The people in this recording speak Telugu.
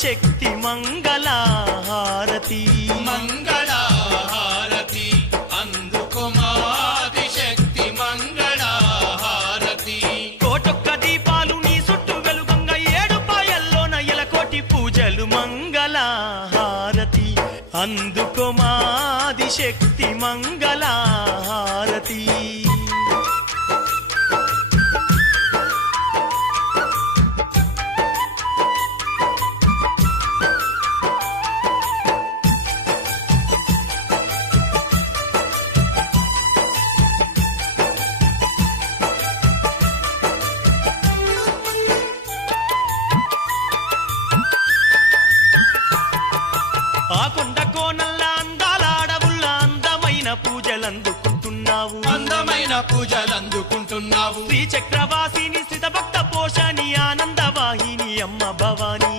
శక్తి మంగళహారతి మంగళహారతి అందుకోమాది శక్తి మంగళహారతి కోటొక్క దీపాలు నీ చుట్టూ వెలుగంగా 7 పాయల్లోన ఎలకోటి పూజలు మంగళహారతి అందుకోమాది శక్తి మంగళహారతి ఆ కొండ కోనల్ల అందాల అడవుల్ల అందమైన పూజలందుకుంటున్నావు శ్రీ చక్రవాసిని స్థిత భక్త పోషణి ఆనందవాహిని అమ్మ భవానీ